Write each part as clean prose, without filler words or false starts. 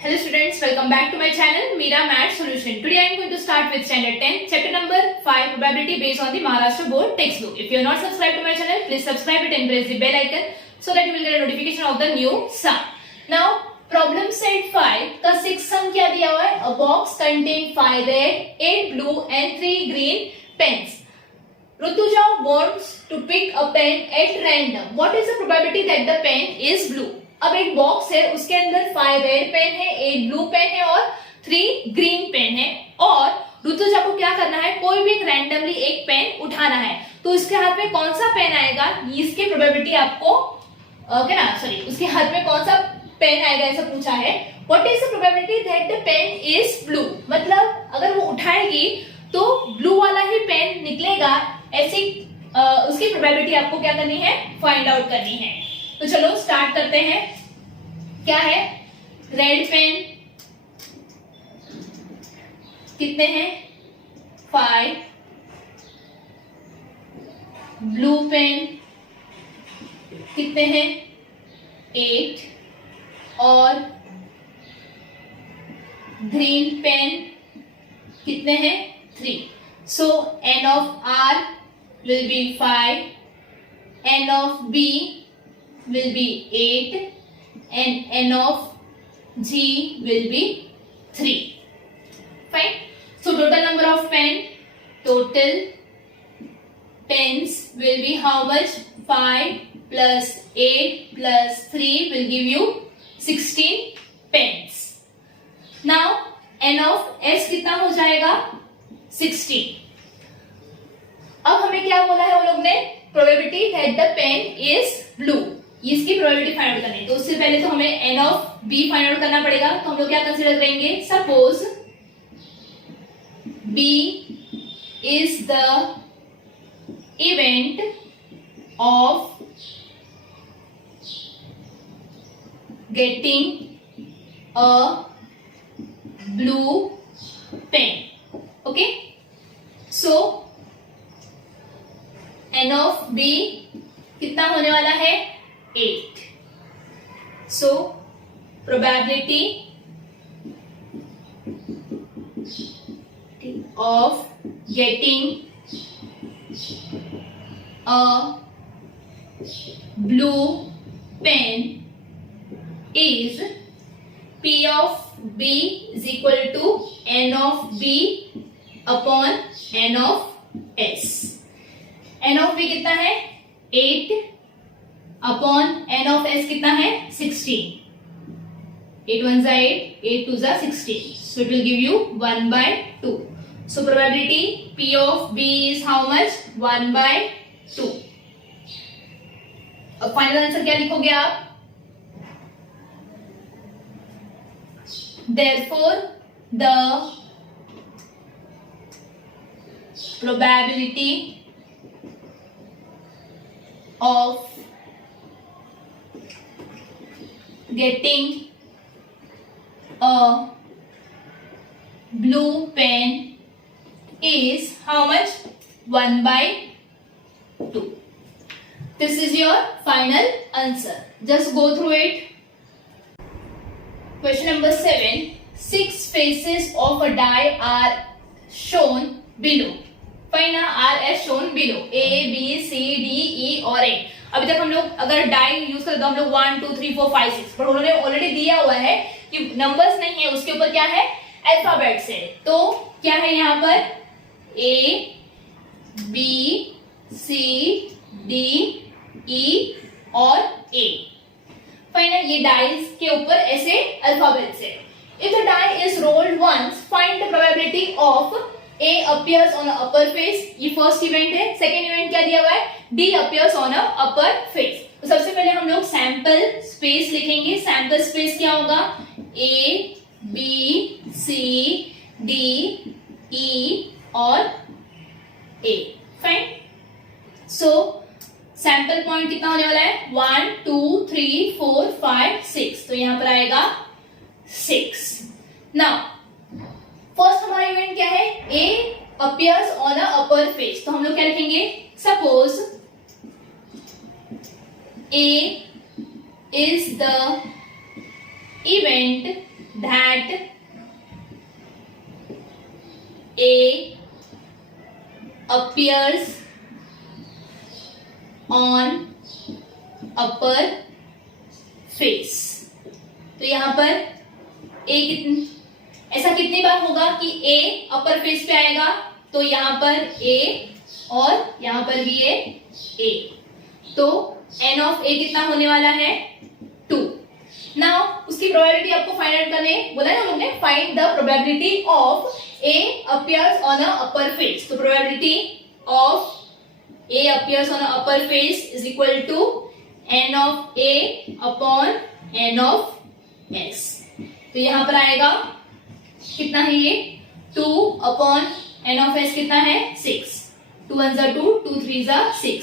Hello students, welcome back to my channel Meera Math Solution. Today I am going to start with standard 10, chapter number 5, probability based on the Maharashtra board textbook. If you are not subscribed to my channel, please subscribe it and press the bell icon so that you will get a notification of the new sum. Now problem set 5 का 6 sum क्या दिया हुआ है? A box contain 5 red, 8 blue and 3 green pens. Rutuja wants to pick a pen at random. What is the probability that the pen is blue? अब एक box है, उसके अंदर 5 रेड पेन है, 8 ब्लू पेन है और 3 ग्रीन पेन है और ऋतुजा को क्या करना है, कोई भी एक रैंडमली एक पेन उठाना है. तो उसके हाथ में कौन सा पेन आएगा, इसकी प्रोबेबिलिटी आपको उसके हाथ में कौन सा पेन आएगा ऐसा पूछा है. What is the probability that the pen is blue, मतलब अगर वो उठाएगी तो ब्लू वाला ही पेन निकलेगा, ऐसी उसकी प्रोबेबिलिटी आपको क्या करनी है, फाइंड आउट करनी है. तो चलो स्टार्ट करते हैं. क्या है, रेड पेन कितने हैं, 5, ब्लू पेन कितने हैं, 8 और ग्रीन पेन कितने हैं, 3. सो n of R will be 5, n of B will be 8 and n of G will be 3. Fine. So total number of total pens will be how much, 5 plus 8 plus 3 will give you 16 pens. Now n of S कितना हो जाएगा, 16. अब हमें क्या बोला है वो लोग ने, probability that the pen is blue, इसकी प्रोबेबिलिटी फाइंड आउट करनी है. तो उससे पहले तो हमें n of b find out करना पड़ेगा. तो हम लोग क्या कंसीडर करेंगे, suppose b is the event of getting a blue pen. Okay, so n of b कितना होने वाला है, 8. So probability of getting a blue pen is P of B is equal to n of B upon n of S. n of B कितना है, 8 upon n of s कितना है, 16. 8 1 जा 8, 8 2 जा 16. So it will give you 1/2. So probability P of B is how much, 1/2. अब final answer क्या लिखोगे आप, therefore the probability of getting a blue pen is how much, 1/2. This is your final answer. Just go through it. Question number 7. 6 faces of a die are shown below. Find R as shown below. A, B, C, D, E और 8. अभी तक हम लोग अगर dye use करते तो हम लोग 1 2 3 4 5 6, पर उन्होंने ऑलरेडी दिया हुआ है कि नंबर्स नहीं है, उसके ऊपर क्या है, अल्फाबेट्स है. तो क्या है यहाँ पर, A, B, C, D, E और A. फाइनल ये डाइस के ऊपर ऐसे अल्फाबेट्स है. If the die is rolled once, find the probability of A appears on a upper face. ये फर्स्ट इवेंट है. सेकेंड इवेंट क्या दिया हुआ है, D appears on a upper face. तो सबसे पहले हम लोग सैंपल स्पेस लिखेंगे. सैंपल स्पेस क्या होगा, A, B, C, D, E और A. Fine. So sample point कितना होने वाला है, 1 2 3 4 5 6. तो यहां पर आएगा 6. नाउ फर्स्ट हमारा इवेंट क्या है, A appears on a upper face. तो हम लोग क्या लिखेंगे, suppose A is the event that A appears on upper face। तो यहां पर A ऐसा कितनी बार होगा कि A अपर फेस पे आएगा, तो यहां पर A और यहां पर भी A, तो n ऑफ A कितना होने वाला है 2। नाउ उसकी प्रोबेबिलिटी आपको फाइंड आउट करने बोला ना लोग ने, find the probability of A appears on a upper face। तो probability of A appears on a upper face is equal to n of A upon n of S। तो यहां पर आएगा कितना है ये 2 upon n of S कितना है 6, 2 1 जा 2, 2 3 जा 6,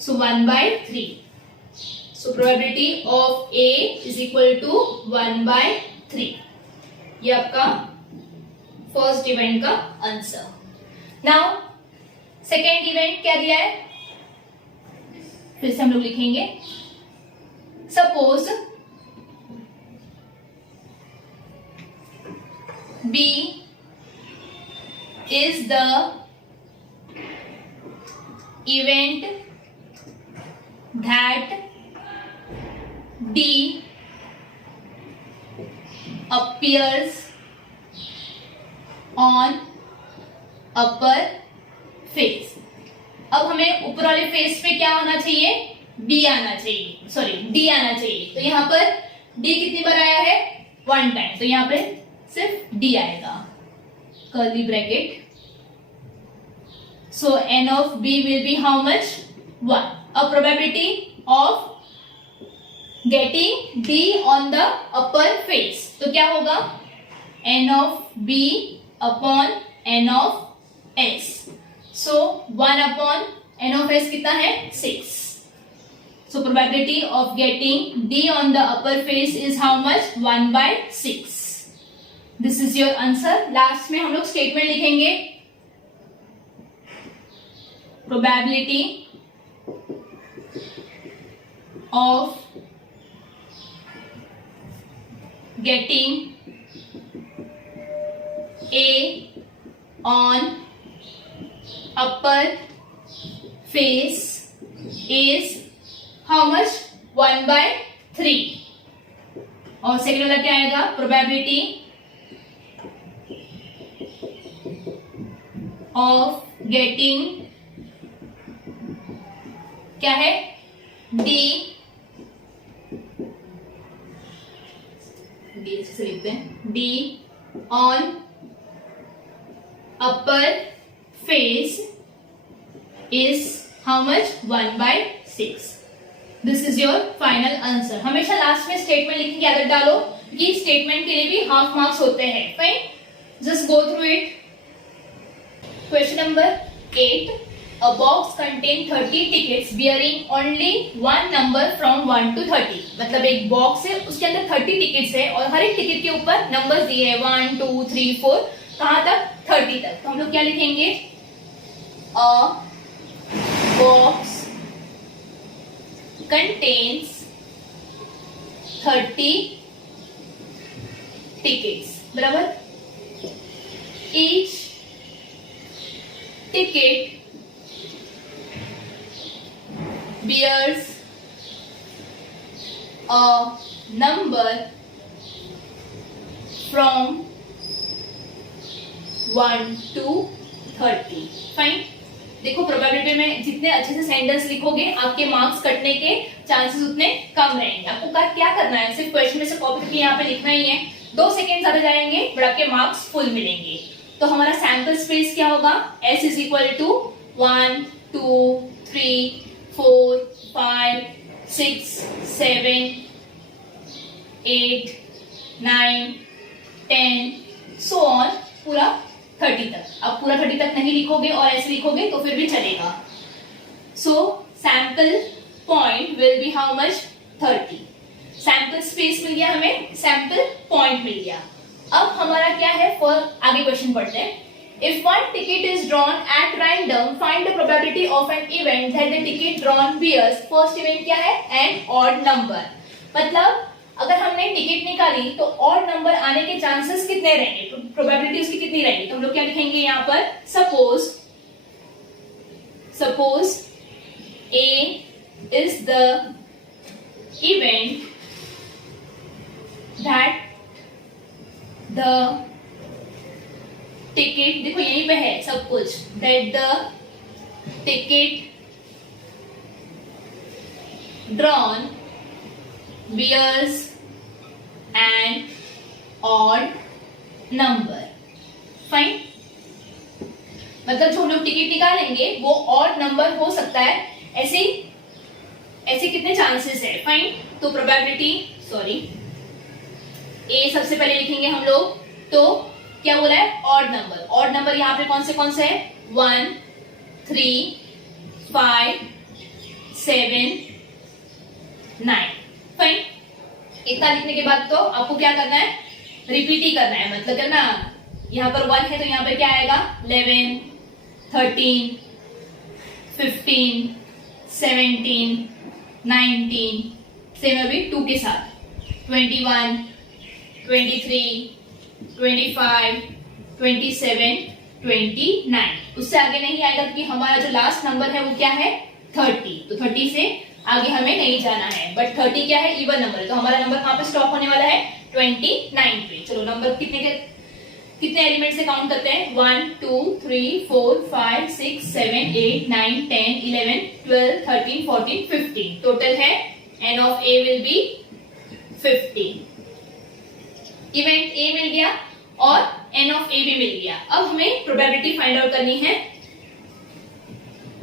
so 1/3। so probability of A is equal to 1/3। ये आपका फर्स्ट इवेंट का आंसर। नाउ सेकेंड इवेंट क्या दिया है, फिर से हम लोग लिखेंगे। Suppose B is the event that D appears on upper face। अब हमें ऊपर वाले फेस पे क्या होना चाहिए, B आना चाहिए, सॉरी D आना चाहिए। तो यहां पर D कितनी बार आया है 1 टाइम, तो यहां पे सिर्फ D आएगा, curly bracket. So n of B will be how much 1। अब probability of getting D on the upper face, तो क्या होगा n of B upon n of S। so 1 upon n of S कितना है 6। so probability of getting D on the upper face is how much 1/6। this is your answer। Last में हम लोग statement लिखेंगे, probability of getting A on upper face is how much 1/3। और second वाला क्या आएगा, प्रोबेबिलिटी ऑफ गेटिंग क्या है D से लिखते हैं D on upper face is how much 1/6। this is your final answer। हमेशा लास्ट में स्टेटमेंट लिखने की आदत डालो, कि स्टेटमेंट के लिए भी हाफ मार्क्स होते हैं। Fine, just go through it. Question number 8, a box contain 30 tickets bearing only one number from 1 to 30। मतलब एक बॉक्स है, उसके अंदर 30 टिकट्स है और हर एक टिकट के ऊपर नंबर्स दिए हैं 1 2 3 4, कहां तक 30 तक। तो हम लोग क्या लिखेंगे, a box contains 30 tickets, बराबर। each ticket bears a number from 1 to 30। Fine, देखो प्रोबेबिलिटी में जितने अच्छे से सेंटेंस लिखोगे आपके मार्क्स कटने के चांसेस उतने कम रहेंगे। आपको क्या करना है, सिर्फ क्वेश्चन में से कॉपी करके यहाँ पे लिखना ही है, 2 सेकेंड ज्यादा जाएंगे बट आपके मार्क्स फुल मिलेंगे। तो हमारा सैंपल स्पेस क्या होगा, S is equal to 1 2 3 4 5 6 7 8 9 10 so on, पूरा 30 तक। अब पूरा 30 तक नहीं लिखोगे और ऐसे लिखोगे तो फिर भी चलेगा। So sample point will be how much 30। Sample space मिल गया हमें, सैंपल पॉइंट मिल गया। अब हमारा क्या है, फॉर आगे क्वेश्चन पढ़ते हैं। If one ticket is drawn at random, find the probability of an event that the ticket drawn bears। First event क्या है, an odd number। मतलब अगर हमने टिकट निकाली तो ऑड नंबर आने के चांसेस कितने रहेंगे, प्रोबेबिलिटी उसकी कितनी रहेगी, तो हम लोग क्या लिखेंगे यहाँ पर, suppose A is the event that the ticket, देखो यहीं पे है सब कुछ, that the ticket drawn bears an odd number. Fine, मतलब जो हम लोग टिकट निकालेंगे वो ऑड नंबर हो सकता है, ऐसे कितने चांसेस है. फाइन, तो प्रोबेबिलिटी, सॉरी, ए सबसे पहले लिखेंगे हम लोग. तो क्या बोला है, ऑड नंबर यहाँ पे कौन से है, 1 3 5 7 9. फाइन, इतना लिखने के बाद तो आपको क्या करना है, रिपीट ही करना है. मतलब क्या ना, यहाँ पर 1 है तो यहाँ पर क्या आएगा, 11 13 15 17 19, सेम अभी 2 के साथ 21 23 25 27 29. उससे आगे नहीं आएगा क्योंकि हमारा जो लास्ट नंबर है वो क्या है, 30. तो 30 से आगे हमें नहीं जाना है. बट 30 क्या है, इवन नंबर है, तो हमारा नंबर कहाँ पे स्टॉप होने वाला है, 29 पे. चलो नंबर कितने एलिमेंट से काउंट करते हैं, 1 2 3 4 5 6 7 8 9 10 11 12 13 14 15. टोटल है n of a will be 15. Event a मिल गया और n of a भी मिल गया. अब हमें प्रोबेबिलिटी फाइंड आउट करनी है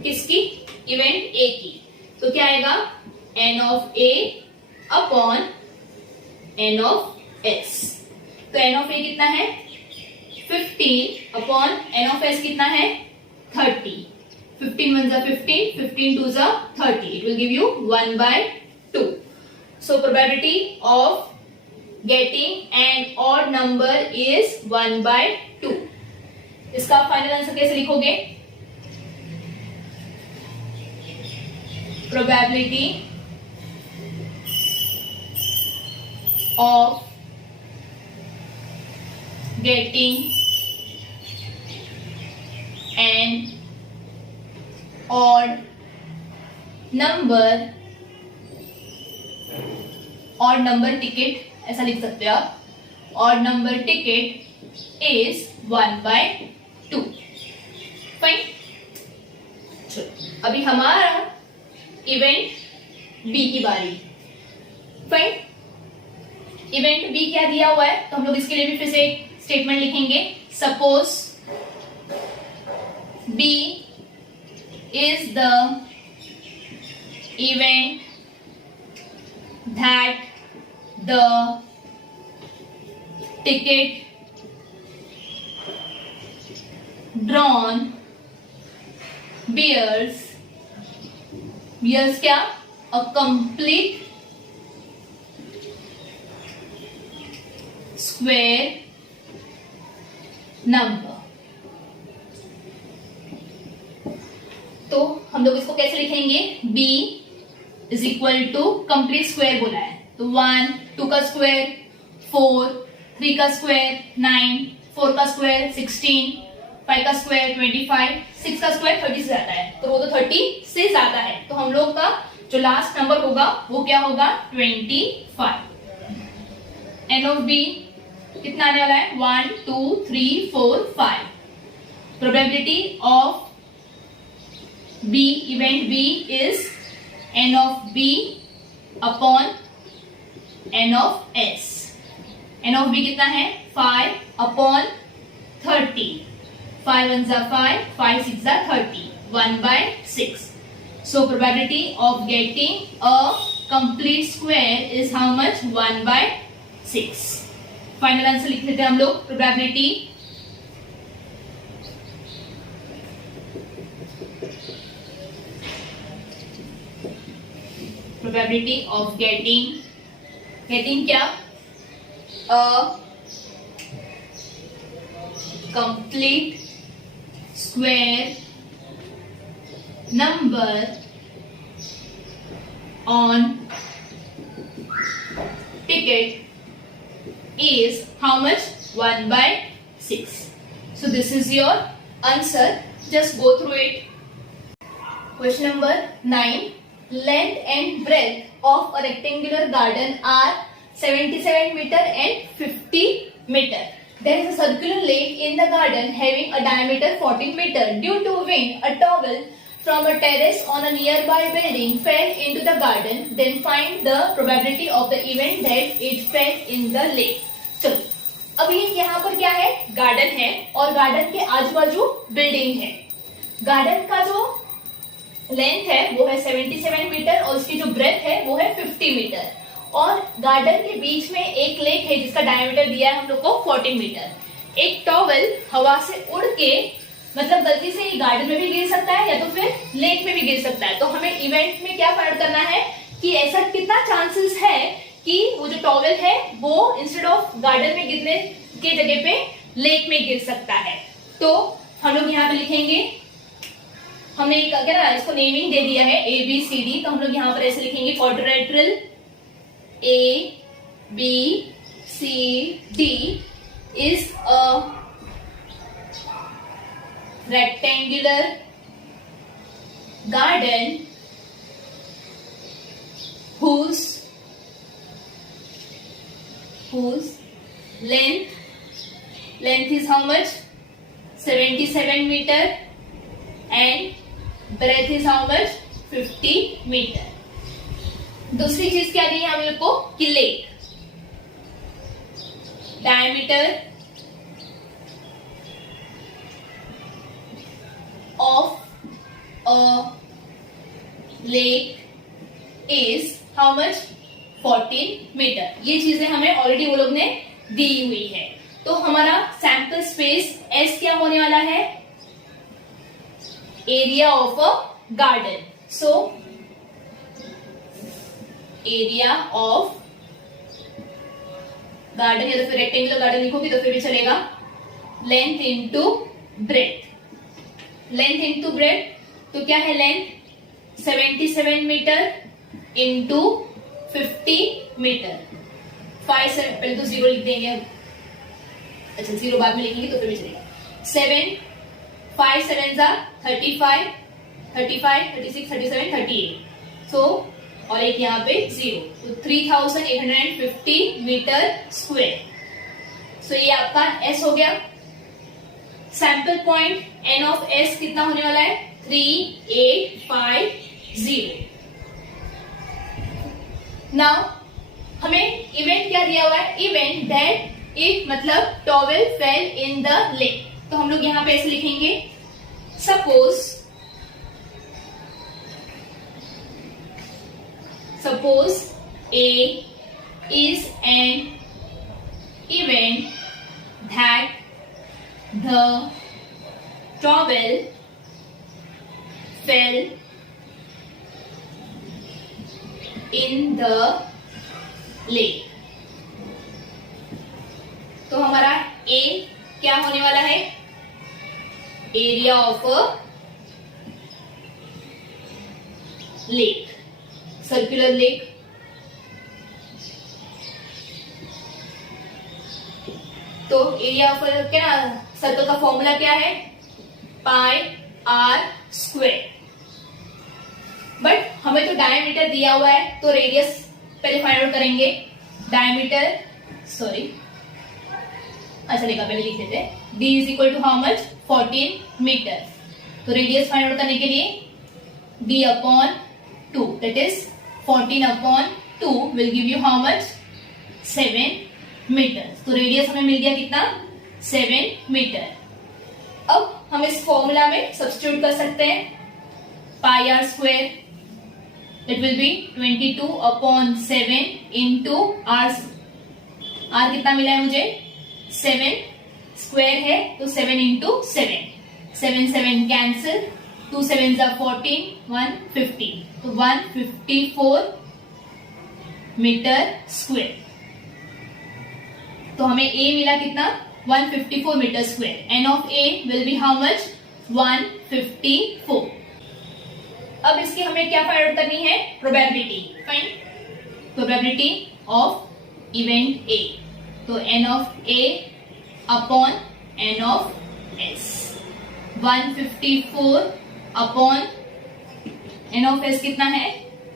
किसकी, इवेंट a की. तो क्या आएगा, n of a upon n of s. तो n of a कितना है, 15 अपॉन n of s कितना है, 30. 15 1 जा 15, 15 2 जा 30. It will give you 1/2. So probability of getting an odd number is 1/2. इसका फाइनल आंसर कैसे लिखोगे, probability of getting an odd number ticket, ऐसा लिख सकते हो आप, odd number ticket is 1/2. Fine, चलो अभी हमारा इवेंट बी की बारी. फाइन, इवेंट बी क्या दिया हुआ है, तो हम लोग इसके लिए भी फिर से एक स्टेटमेंट लिखेंगे. Suppose B is the event that the ticket drawn bears क्या, a complete square number. तो हम लोग इसको कैसे लिखेंगे, b is equal to complete square बोला है, तो 1 2 का स्क्वायर 4, 3 का स्क्वायर 9, 4 का स्क्वायर 16, 5 का स्क्वायर 25, 6 का स्क्वायर 30 से ज्यादा है, तो वो तो 30 से ज्यादा है. तो हम लोग का जो लास्ट नंबर होगा वो क्या होगा, 25. n of b कितना आने वाला है, 1 2 3 4 5. Probability of b, event b is n of b upon n of s. n of b कितना है, 5 अपॉन 30. 5 1 जा 5, 5 6 जा 30, 1/6. So probability of getting a complete square is how much, 1/6. Final answer लिख लेते हैं हम लोग. प्रोबेबिलिटी of getting क्या, a complete square number on ticket is how much? 1/6. So this is your answer. Just go through it. Question number 9. Length and breadth of a rectangular garden are 77 meter and 50 meter. There is a circular lake in the garden having a diameter 14 meter. Due to wind, a towel from a terrace on a nearby building fell into the garden. Then find the probability of the event that it fell in the lake. चलो, अब ये यहाँ पर क्या है? Garden है और garden के आजू बाजू बिल्डिंग है. गार्डन का जो लेंथ है वो है 77 मीटर और उसकी जो ब्रेथ है वो है 50 मीटर. और गार्डन के बीच में एक लेक है जिसका डायमीटर दिया है हम लोग को 14 मीटर. एक टॉवल हवा से उड़ के, मतलब गलती से गार्डन में भी गिर सकता है या तो फिर लेक में भी गिर सकता है. तो हमें इवेंट में क्या फाइंड करना है कि ऐसा कितना चांसेस है कि वो जो टॉवल है वो इंस्टेड ऑफ गार्डन में गिरने के जगह पे लेक में गिर सकता है. तो हम लोग यहाँ पे लिखेंगे, हमने क्या ना इसको नेमिंग दे दिया है ABCD. तो हम लोग यहाँ पर ऐसे लिखेंगे quadrilateral ABCD is a rectangular garden whose length is how much? 77 meter and breadth is how much? 50 meter. दूसरी चीज क्या दी है हम लोग को कि lake diameter of a lake is how much? 14 metre. ये चीजें हमें ऑलरेडी वो लोग ने दी हुई है. तो हमारा सैंपल स्पेस S क्या होने वाला है? Area of a garden. So area of garden या तो फिर रेक्टेंगुलर गार्डन लिखोगे तो फिर भी चलेगा. Length into breadth. Length into breadth तो क्या है? Length 77 metre into 50 metre. 5 पहले तो 0 लिख देंगे. अच्छा 0 बाद में लिखेंगे तो फिर भी चलेगा. 7 5 7 35 35 36 37 38. सो और एक यहाँ पे 0. तो 3850 मीटर स्क्वायर. सो ये आपका S हो गया. Sample point N of S कितना होने वाला है? 3850. नाउ हमें इवेंट क्या दिया हुआ है? इवेंट दैट इट मतलब towel fail in the lake. तो हम लोग यहाँ पे ऐसे लिखेंगे, Suppose A is an event that the towel fell in the lake. तो हमारा A क्या होने वाला है? Area of a lake, circular lake. तो एरिया ऑफ क्या ना सर्कल का फॉर्मूला क्या है? पाई आर स्क्वायर. बट हमें तो डायमीटर दिया हुआ है तो रेडियस पहले फाइंड आउट करेंगे. डायमीटर अच्छा देखा पहले लिख देते. D is equal to how much? 14 metre. तो रेडियस फाइंड आउट करने के लिए D upon 2 that is 14 upon 2 will give you how much? 7 metre. तो रेडियस हमें मिल गया कितना? 7 मीटर. अब हम इस फॉर्मूला में सब्स्टिट्यूट कर सकते हैं. Pi r square it will be 22 upon 7 into r. R कितना मिला है मुझे? 7. स्क्वायर है तो 7 इंटू 7. 7 7 कैंसिल. 2 7 14 150. तो 154 मीटर स्क्वायर. तो हमें A मिला कितना? 154 metre square. N of A will be how much? 154. अब इसकी हमें क्या फाइंड आउट करनी है? Probability. Find probability of event A, तो n of A upon n of s, 154 upon n of s कितना है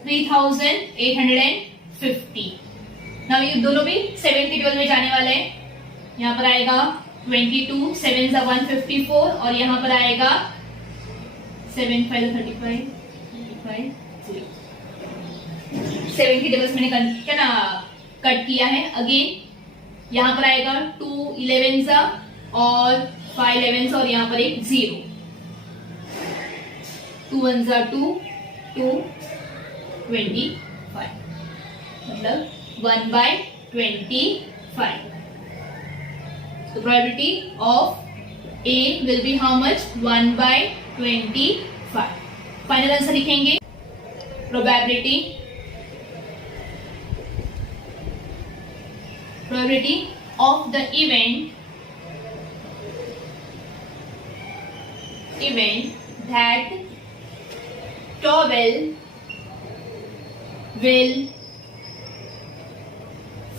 3850। नाउ ये दोनों भी 70 टेबल में जाने वाले हैं। यहाँ पर आएगा 22, 7 सा 154 और यहाँ पर आएगा 7 5 35 70 टेबल्स मैंने क्या ना कट किया है। अगेन यहाँ पर आएगा 2 11 सा और 5 11 सा और यहाँ पर एक 0, 2 1 सा 2 2 25, मतलब 1/25। The probability of A will be how much? 1/25. Final answer लिखेंगे। Probability of the event that towel will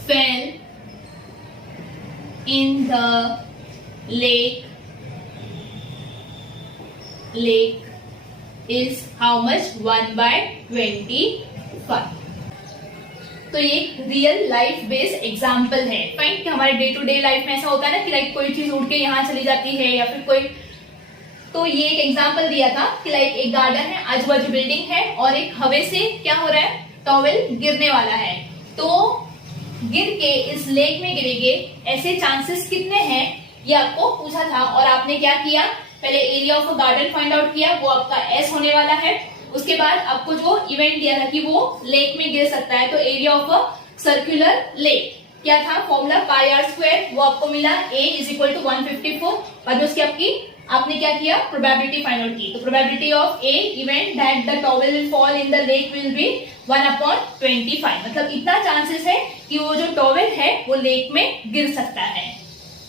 fell in the lake is how much? 1/25। तो ये रियल लाइफ बेस्ड एग्जाम्पल है। फाइन कि हमारे डे टू डे लाइफ में ऐसा होता है ना कि लाइक कोई चीज उड़ के यहाँ चली जाती है या फिर कोई, तो ये एक एग्जाम्पल दिया था कि लाइक एक गार्डन है, आजू बाजू बिल्डिंग है और एक हवा से क्या हो रहा है, टॉवेल गिरने वाला है। तो गिर के इस लेक में गिरेंगे, ऐसे चांसेस कितने हैं ये आपको पूछा था और आपने क्या किया, पहले area of a garden find out किया, वो आपका एस होने वाला है। उसके बाद आपको जो इवेंट दिया था कि वो लेक में गिर सकता है, तो area of a circular lake क्या था, फॉर्मूला पाई आर स्क्वायर, वो आपको मिला a इज इक्वल टू 154। बाद में उसकी आपने क्या किया, प्रोबेबिलिटी फाइंड आउट की। तो probability of A event that the towel will fall in the lake will be 1/25, मतलब इतना चांसेस है कि वो जो टॉवेल है वो लेक में गिर सकता है।